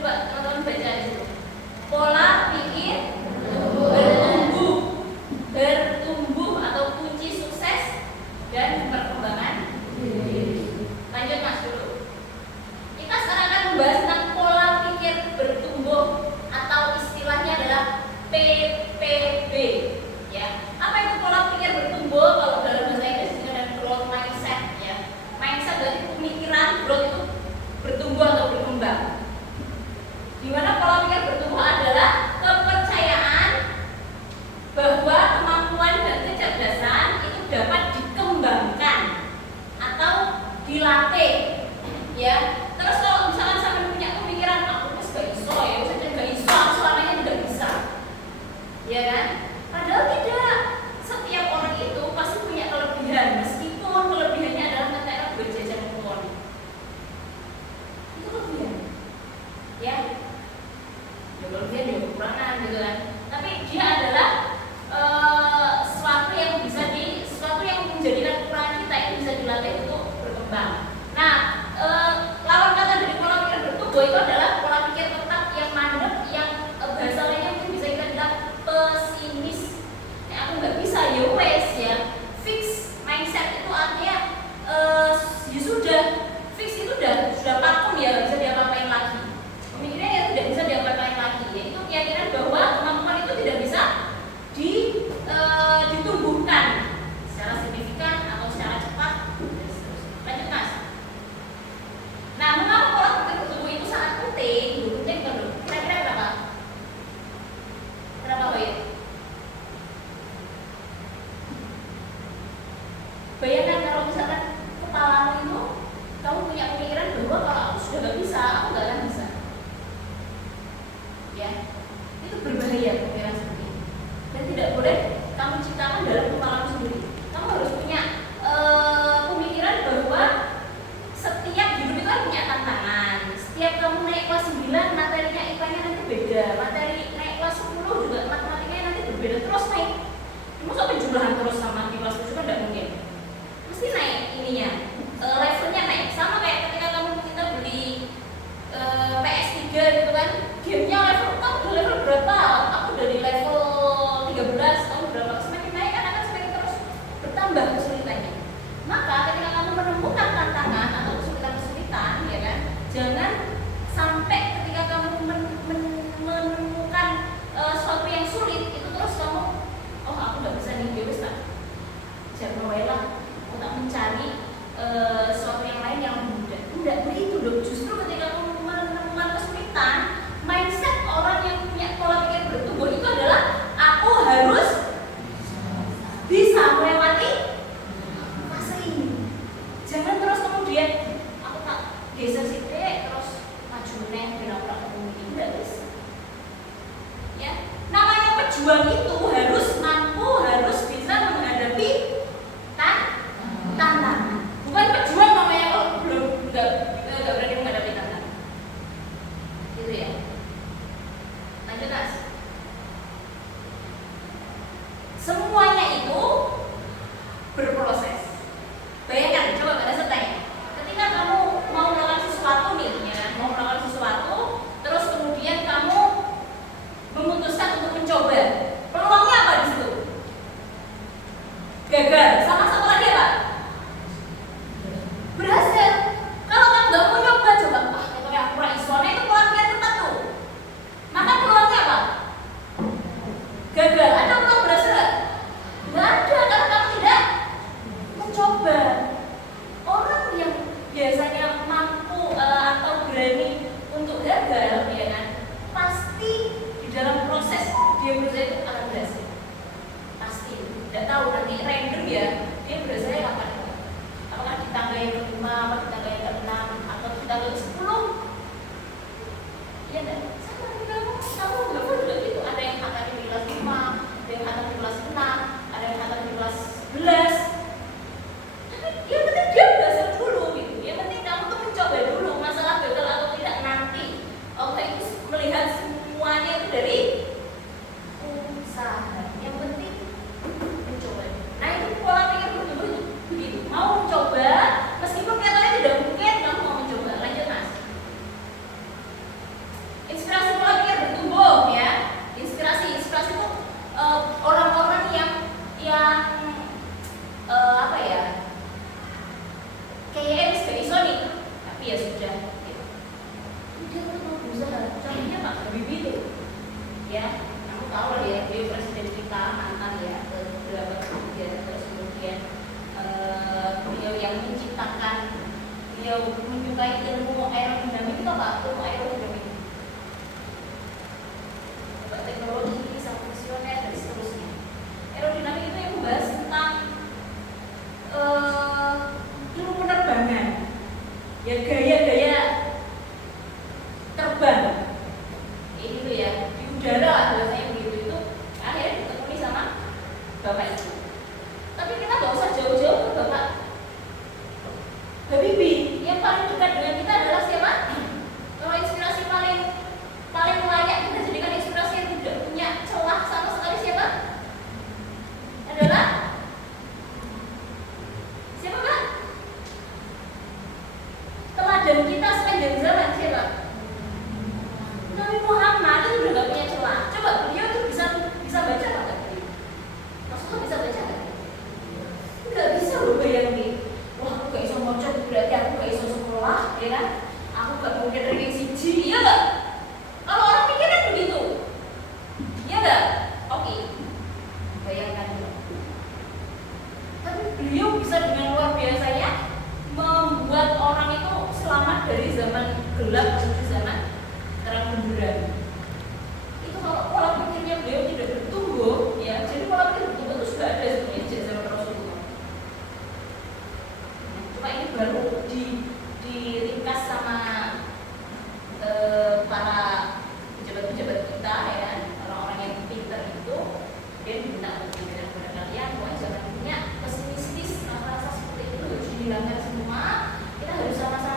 Coba teman-teman baca di situ. Pola pikir bertumbuh, bertumbuh atau kunci sukses dan perkembangan diri. Lanjut Mas dulu. Kita sekarang akan membahas tentang pola pikir bertumbuh atau istilahnya adalah PPB. Ya, apa itu pola pikir bertumbuh? Kalau dalam bahasa Inggris disebut dengan growth mindset. Ya, mindset berarti pemikiran, growth itu bertumbuh atau berkembang. Di mana pola pikir bertumbuh adalah kepercayaan bahwa kemampuan dan kecerdasan itu dapat dikembangkan atau dilatih. Ya, terus kalau misalkan sampai punya pemikiran aku tuh gak iso ya, saya gak iso, aku selamanya tidak bisa. Ya kan? Padahal tidak. Setiap orang itu pasti punya kelebihan, meskipun kelebihannya adalah ketika berjajan uang. Itu kelebihan. Ya. Ya kelebihan ya kekurangan gitu kan. Tapi dia adalah sesuatu yang menjadikan kekurangan kita itu bisa dilatih untuk berkembang. Nah, lawan kata dari pola pikir bertumbuh itu adalah pola pikir tetap yang mandek, yang bahasa lainnya mungkin bisa kita bilang pesimis. Aku nggak bisa, ya wes ya. Fix mindset itu artinya ya sudah fix itu sudah pakem ya, nggak bisa diapa-apain lagi. Pemikirannya ya tidak bisa diapa-apain lagi. Yaitu keyakinan bahwa kemampuan itu tidak bisa ditumbuhkan secara signifikan atau secara cepat. Lanjut Mas. Nah, mengapa pola pikir bertumbuh itu sangat penting? Penting kan? Kira-kira berapa? Berapa Wei? Bayangkan kalau misalkan kepalamu itu kamu punya pemikiran bahwa kalau aku sudah gak bisa, aku gak akan bisa. Ya, itu berbahaya pemikiran seperti ini. Dan tidak boleh kamu ciptakan dalam kepalamu sendiri. Kamu harus punya pemikiran bahwa setiap hidup itu kan punya tantangan. Setiap kamu naik kelas 9, materinya IPA-nya nanti beda. Materi naik kelas 10 juga matematikanya nanti berbeda. Terus naik. Masa penjumlahan terus sama di kelas 7 kan tidak mungkin. Mesti naik ininya, levelnya naik. Sama kayak ketika kita beli PS3 gitu kan, gamenya kamu udah level berapa? Aku udah di level 13, kamu berapa? Semakin naik kan akan semakin terus bertambah kesulitannya. Maka ketika kamu menemukan tantangan atau kesulitan-kesulitan, ya kan, jangan sampai ketika kamu menemukan sesuatu yang sulit itu terus kamu, oh aku nggak bisa nih, ya wis tak, jangan lah, aku tak mencari sesuatu yang lain yang mudah. Tidak begitu dong. Justru ketika kamu menemukan kesulitan, mindset orang yang punya pola pikir bertumbuh itu adalah aku harus bisa melewati fase ini. Jangan terus kemudian aku tak geser sithik terus maju neng benak-benak ketemu. Tidak bisa. Ya, namanya pejuang itu harus mampu, harus bisa menghadapi tantangan. Bukan pejuang namanya kalau belum nggak berani menghadapi tantangan. Gitu ya. Lanjut Mas. Semuanya itu berproses. Bayangkan, coba pada sertanya. Ketika kamu mau melakukan sesuatu nih, ya, mau melakukan sesuatu, terus kemudian kamu memutuskan untuk mencoba. Peluangnya apa di situ? Gagal. Sama satu lagi apa? Berhasil. Kalau kamu nggak mau nyoba, coba itu kayak aku raisone itu pola pikir tetap tuh. Maka peluangnya apa? Gagal. Ada peluang berhasil nggak? Nggak ada karena kamu tidak mencoba. Orang yang biasanya mampu atau berani untuk gagal, ya kan, pasti di dalam proses dia berusaha itu akan berhasil. Pasti. Tidak tahu nanti random ya dia berhasilnya kapan. Apakah di tangga yang kelima, atau di tangga yang keenam, atau di tangga yang 10? Ya enggak? Sama dengan kamu juga gitu. Ada yang akan di kelas 5, ada yang akan di kelas 6, ada yang akan di kelas 11. Tapi yang penting dia berhasil dulu gitu. Yang penting kamu tuh mencoba dulu. Masalah gagal atau tidak nanti. Allah itu melihat semuanya itu dari usaha. Yang penting mencoba. Nah itu pola pikir bertumbuh itu begitu. Mau mencoba, meskipun katanya tidak mungkin, kamu mau mencoba. Lanjut Mas. ya kamu tahu lah ya, dia presiden kita mantan ya ke beberapa kemudian, terus kemudian beliau yang menciptakan, beliau menyukai ilmu aerodinamik itu apa? Ilmu aerodinamik, teknologi sama visioner dan seterusnya. Aerodinamik itu yang membahas tentang ilmu penerbangan, ya gaya-gaya terbang ini tuh ya, di udara lah bahasanya begitu. Itu akhirnya ditekuni sama bapak itu. Tapi kita nggak usah jauh-jauh ke bapak Habibie, yang paling dekat dengan kita adalah siapa? Kalau inspirasi paling layak kita jadikan inspirasi yang tidak punya celah sama sekali siapa? Adalah siapa Mbak? Teladan kita sepanjang zaman siapa? Nabi Muhammad. Itu udah gak punya celah. Coba beliau tuh bisa baca nggak? Rasulullah bisa baca nggak? Nggak bisa loh, bayangin. Wah, aku gak bisa ngocok, berarti aku gak bisa sekolah, ya kan? Aku gak mungkin ranking siji, iya nggak? Kalau orang mikir kan begitu, iya nggak? Oke, bayangkan dulu. Tapi beliau bisa dengan luar biasanya membuat orang itu selamat dari zaman gelap menuju zaman terang benderang. Itu kalau pola pikirnya beliau tidak bertumbuh, ya. Jadi pola pikir bertumbuh itu sudah ada sebenarnya sejak zaman Rasulullah. Cuma ini baru diringkas sama para pejabat-pejabat kita, ya kan, orang-orang yang pintar itu, dia diminta untuk pikiran kepada kalian, pokoknya jangan punya pesimistis, rasa-rasa seperti itu harus dihilangkan semua. Kita harus sama-sama